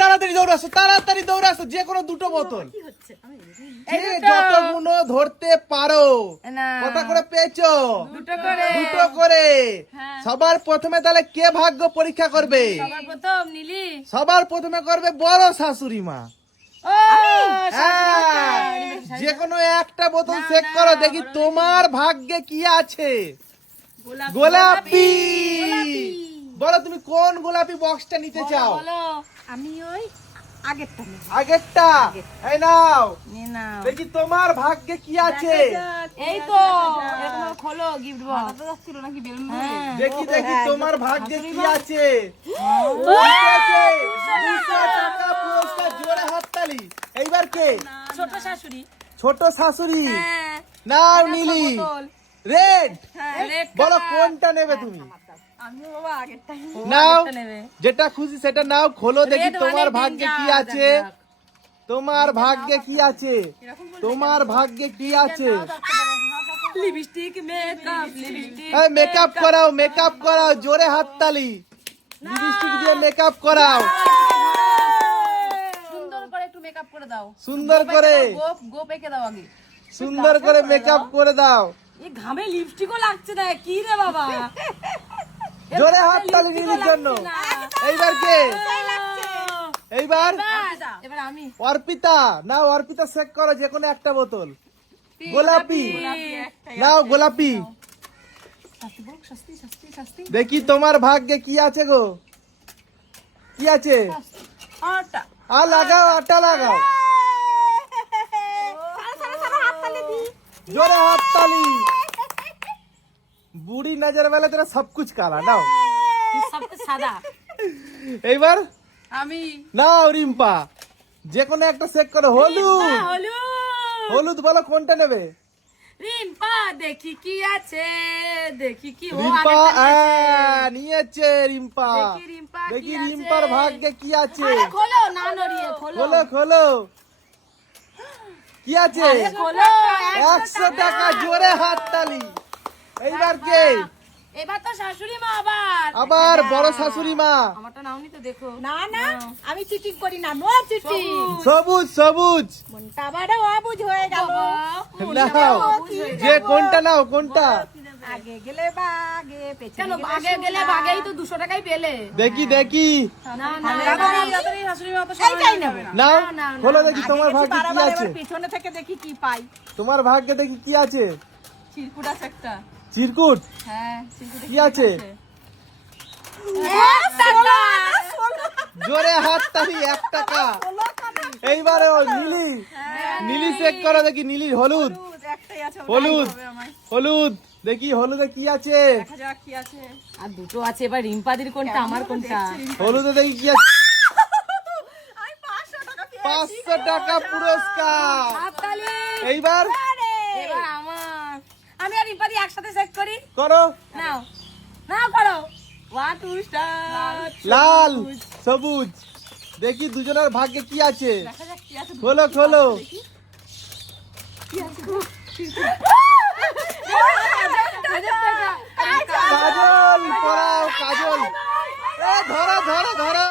তাড়াতাড়ি দৌড়াসো যে কোনো দুটো বোতল যে যতগুলো ধরতে পারো। কত করে পেয়েছো? দুটো করে। সবার প্রথমে তাহলে কে ভাগ্য পরীক্ষা করবে? সবার প্রথমে করবে বড় শাশুড়ি মা। যে কোনো একটা বোতল চেক করো, দেখি তোমার ভাগ্যে কি আছে। গোলাপি। বলো তুমি কোন গোলাপি বক্সটা নিতে চাও? আমি ওই আগেরটা। এই নাও, দেখি তোমার ভাগ্যে কি আছে। এই তো খোলো গিফট বক্স যাচ্ছিল নাকি বেলুন দেখি তোমার ভাগ্যে কি আছে। 200 টাকা পুরস্কার, জোরে হাততালি। এইবার কে? ছোট শাশুড়ি। নাও নীলি, রেড। বলো কোনটা নেবে তুমি? নাও, যেটা খুশি সেটা নাও। খোলো দেখি তোমার ভাগ্যে কি আছে। তোমার ভাগ্যে কি আছে? তোমার ভাগ্যে কি আছে? লিপস্টিক মেকআপ মেকআপ করাও, জোরে হাততালি। লিপস্টিক দিয়ে মেকআপ করাও। সুন্দর করে একটু মেকআপ করে দাও। সুন্দর করে গোপ এঁকে দাও আগে। সুন্দর করে মেকআপ করে দাও। এই ঘামে লিপস্টিকও লাগছে না, কি রে বাবা। জোরে হাততালি নীলির জন্য। এইবার কে? এইবার আমি। অর্পিতা। নাও, অর্পিতা চেক করো যে কোনো একটা বোতল। গোলাপি। নাও গোলাপি। দেখি তোমার ভাগ্যে কি আছে গো। কি আছে? লাগাও, আটা লাগাও। জোরে হাততালি। বুড়ি নজর वाला तेरा सब कुछ काला। नाও সাদা। এইবার আমি। নাও রিম্পা, যে কোনো একটা চেক করো। হলুদ। হলুদ বলো কোনটা নেবে? রিম্পা দেখি কি আছে, দেখি কি। রিম্পা নিয়েছে। রিম্পা দেখি রিম্পার ভাগ্যে কি আছে। খোলো না নড়িয়ে, খোলো খোলো। কি আছে? 100 টাকা, জোরে হাততালি। এইবার কে? এবার তো শাশুড়ি মা। আবার বড় শাশুড়ি মা। আমারটা নাওনি তো, দেখো। না আমি চিটিং করি না, নো চিটিং। সবুজ। মনটা আবার অবুঝ হয়ে গেল। নাও, যে কোনটা নাও। কোনটা? আগে গেলে বাগে, পেছনে আগে গেলে বাগেই তো 200 টাকাই পেলে। দেখি না শাশুড়ি মা তো এইটাই নেব। নাও, খোলো দেখি তোমার ভাগ্যে কি আছে। পিছনে থেকে দেখি কি পাই। তোমার ভাগ্যে দেখি কি আছে। চিরকুট আছে একটা। চিরকুট? হ্যাঁ, চিরকুটে কি আছে? জোরে হাততালি। 1 টাকা। এইবারে নীলি চেক করো দেখি। নীলির হলুদ। একটাই আছে, হলুদ দেখি হলুদে কি আছে। দেখা যাক কি আছে। আর দুটো আছে। এবার রিম্পাদির কোনটা, আমার কোনটা? হলুদে দেখি কি আছে। আমি 500 টাকা পেয়েছি। 500 টাকা পুরস্কার। হাততালি। এইবার এবার আমার। আমি আর রিম্পাদি একসাথে চেক করি। করো। নাও করো। 1 2 স্টার্ট। লাল, সবুজ। দেখি দুজনের ভাগ্যে কি আছে। দেখা যাক কি আছে। খোলো। কাজল পরাও, কাজল। ধরো।